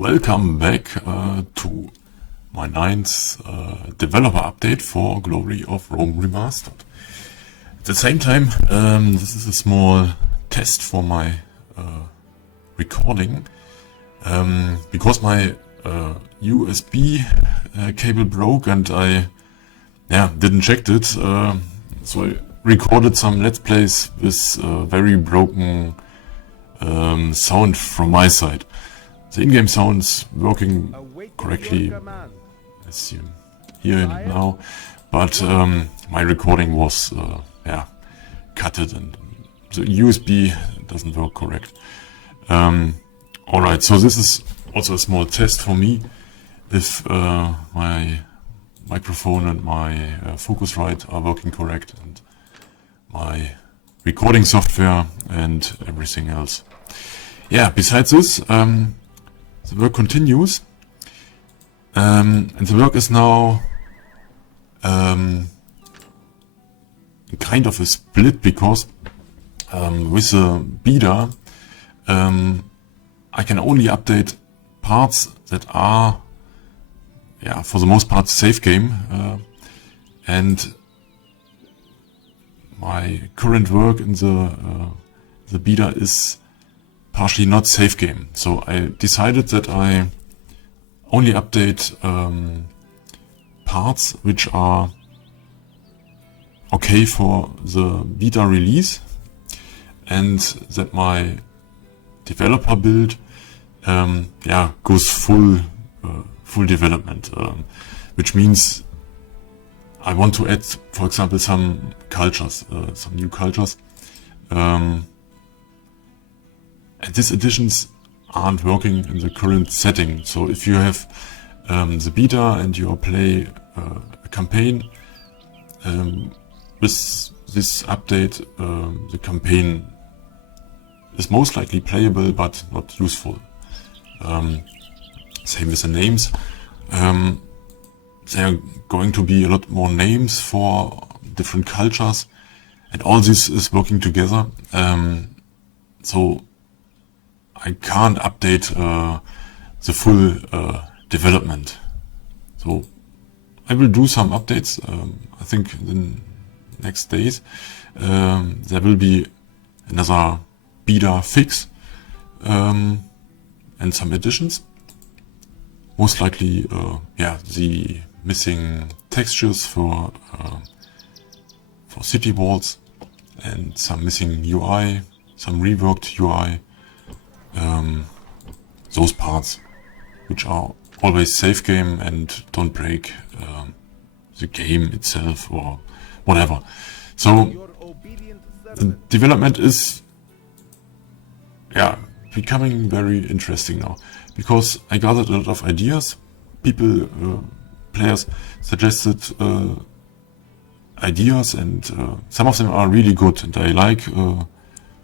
Welcome back to my 9th developer update for Glory of Rome Remastered. At the same time, this is a small test for my recording, because my USB cable broke and I didn't check it, so I recorded some Let's Plays with very broken sound from my side. The in-game sound's working correctly, as you hear it now, but my recording was cutted and the USB doesn't work correct. Alright, so this is also a small test for me if my microphone and my Focusrite are working correct and my recording software and everything else. Yeah, besides this, the work continues, and the work is now kind of a split, because with the beta I can only update parts that are for the most part safe game, and my current work in the beta is partially not safe game. So I decided that I only update parts which are okay for the beta release, and that my developer build goes full development, which means I want to add, for example, some cultures, some new cultures. And these additions aren't working in the current setting. So if you have the beta and you play a campaign, with this update, the campaign is most likely playable but not useful. Same with the names. There are going to be a lot more names for different cultures, and all this is working together. So I can't update the full development. So I will do some updates, I think in the next days. There will be another beta fix and some additions. Most likely, the missing textures for city walls, and some missing UI, some reworked UI. Those parts which are always safe game and don't break the game itself or whatever. So the development is becoming very interesting now, because I gathered a lot of ideas. People, players suggested ideas, and some of them are really good, and I like, for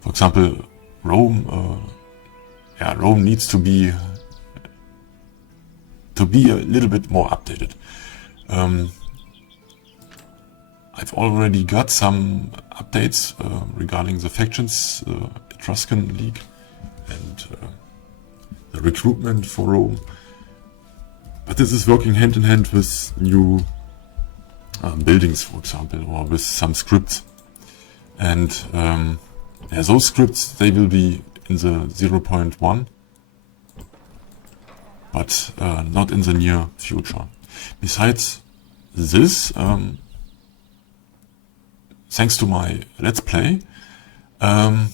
example, Rome. Rome needs to be a little bit more updated. I've already got some updates regarding the factions, Etruscan League, and the recruitment for Rome. But this is working hand in hand with new buildings, for example, or with some scripts. And those scripts, they will be in the 0.1, but not in the near future. Besides this, thanks to my Let's Play, I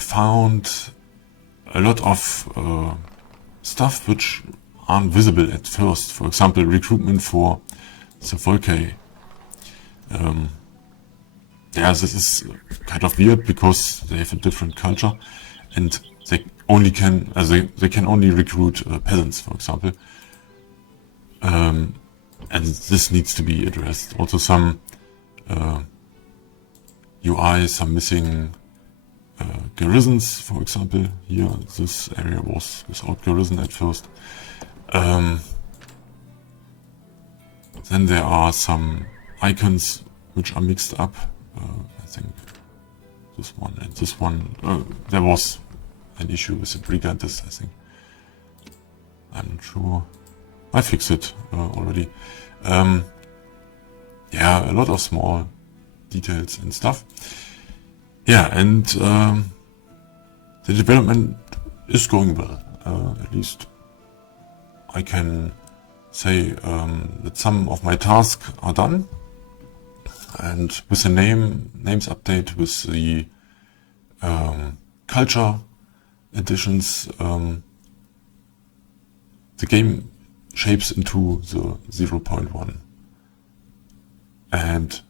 found a lot of stuff which aren't visible at first. For example, recruitment for the Volcae. This is kind of weird, because they have a different culture, and they only can only recruit peasants, for example. And this needs to be addressed. Also some UI, some missing garrisons, for example. Here, this area was without garrison at first. Then there are some icons which are mixed up. I think this one and this one. There was an issue with the Brigantes, I think. I'm not sure. I fixed it already. Yeah, a lot of small details and stuff. Yeah, and the development is going well. At least I can say that some of my tasks are done. And with the names update, with the culture additions, the game shapes into the 0.1. And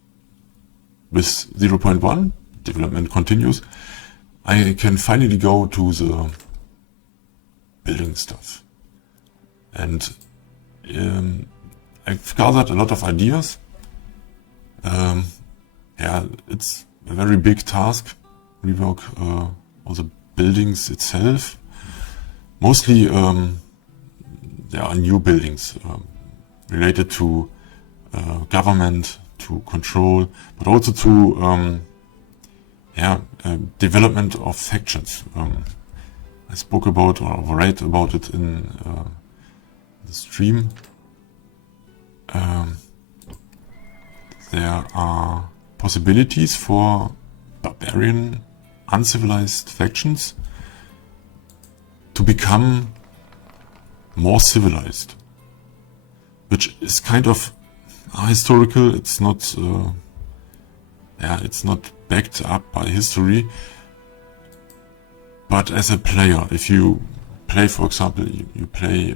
with 0.1, development continues. I can finally go to the building stuff. And I've gathered a lot of ideas. Yeah, it's a very big task. Rework all the buildings itself. Mostly there are new buildings related to government, to control, but also to development of factions. I spoke about or read about it in the stream. There are possibilities for barbarian, uncivilized factions to become more civilized, which is kind of historical. It's not, it's not backed up by history. But as a player, if you play, for example, you play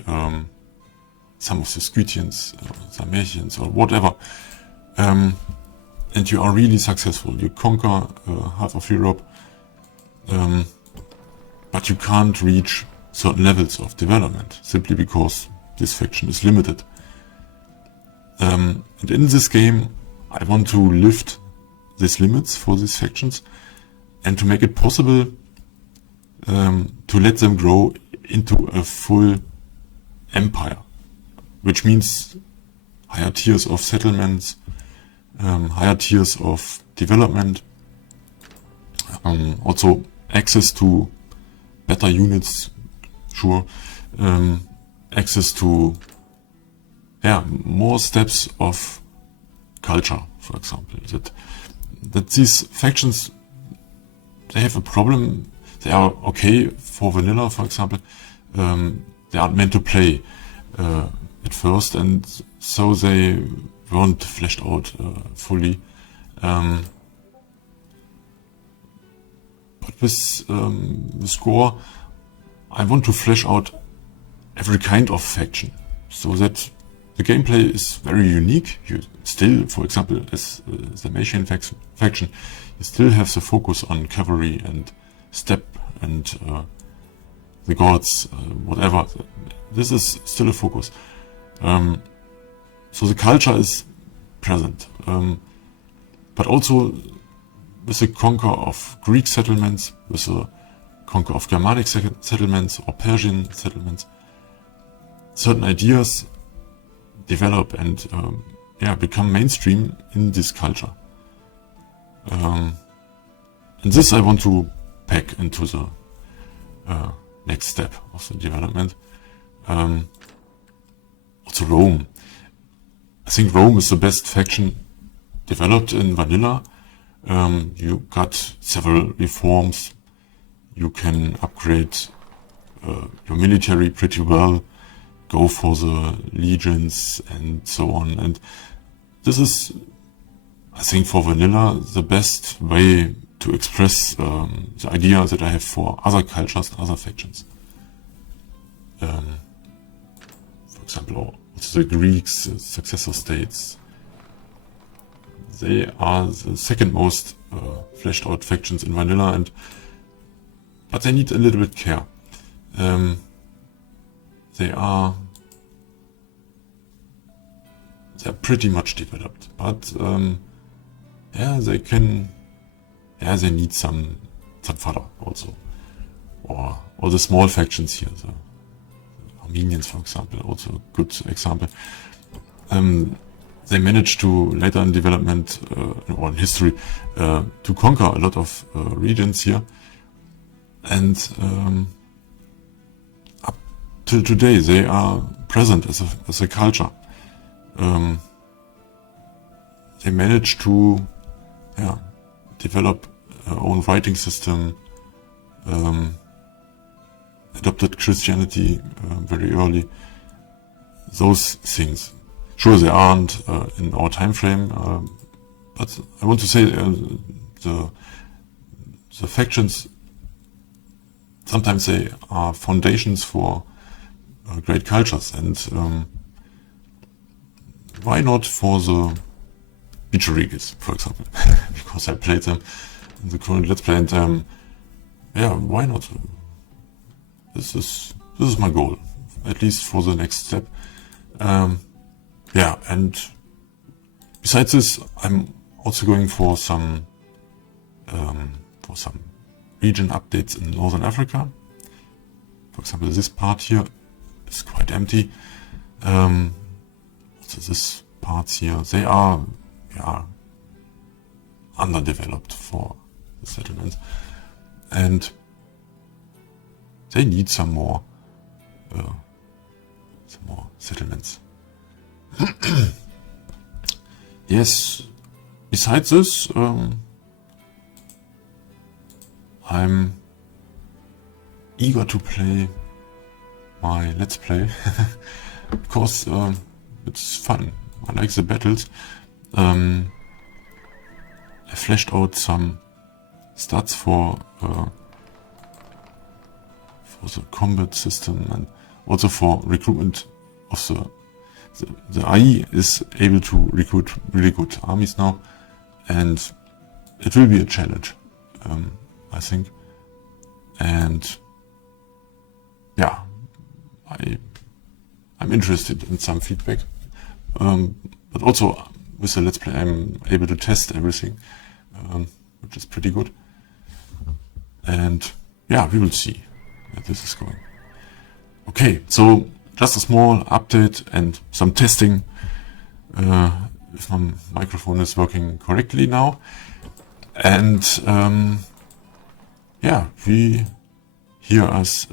some of the Scythians, Sarmatians, or whatever, and you are really successful. You conquer half of Europe, but you can't reach certain levels of development simply because this faction is limited. And in this game, I want to lift these limits for these factions and to make it possible to let them grow into a full empire, which means higher tiers of settlements, higher tiers of development, also access to better units, sure, access to more steps of culture, for example. That these factions, they have a problem. They are okay for vanilla, for example. They aren't meant to play at first, and so they weren't fleshed out fully. But with GoRR, I want to flesh out every kind of faction, so that the gameplay is very unique. You still, for example, as the Sarmatian faction, you still have the focus on cavalry and steppe and the gods, whatever. This is still a focus. So the culture is present, but also with the conquer of Greek settlements, with the conquer of Germanic settlements or Persian settlements, certain ideas develop and become mainstream in this culture. And this I want to pack into the next step of the development. Also Rome. I think Rome is the best faction developed in vanilla. You got several reforms. You can upgrade your military pretty well, go for the legions and so on. And this is, I think, for vanilla, the best way to express the idea that I have for other cultures and other factions. For example, also the Greeks, successor states. They are the second most fleshed out factions in vanilla, but they need a little bit care. They're pretty much developed, but they need some fodder also, or the small factions here, the Armenians, for example, also a good example. They managed to later in development or in history to conquer a lot of regions here, and up till today they are present as a culture. They managed to develop their own writing system, adopted Christianity very early. Those things. Sure, they aren't in our time frame, but I want to say the factions, sometimes they are foundations for great cultures, and why not for the Beacherigis, for example, because I played them in the current Let's Play, and yeah, why not? This is my goal, at least for the next step. Yeah, and besides this, I'm also going for some region updates in Northern Africa. For example, this part here is quite empty. Also this parts here, they are underdeveloped for the settlements, and they need some more settlements. Yes, besides this, I'm eager to play my Let's Play because it's fun. I like the battles. I fleshed out some stats for the combat system, and also for recruitment of the AI is able to recruit really good armies now, and it will be a challenge, I think. And yeah, I'm interested in some feedback, but also with the Let's Play I'm able to test everything, which is pretty good. And yeah, we will see where this is going. Okay, so just a small update and some testing if my microphone is working correctly now. And yeah, we hear us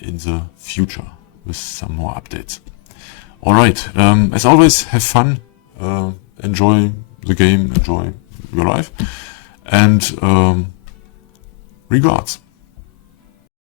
in the future with some more updates. Alright, as always, have fun, enjoy the game, enjoy your life, and regards.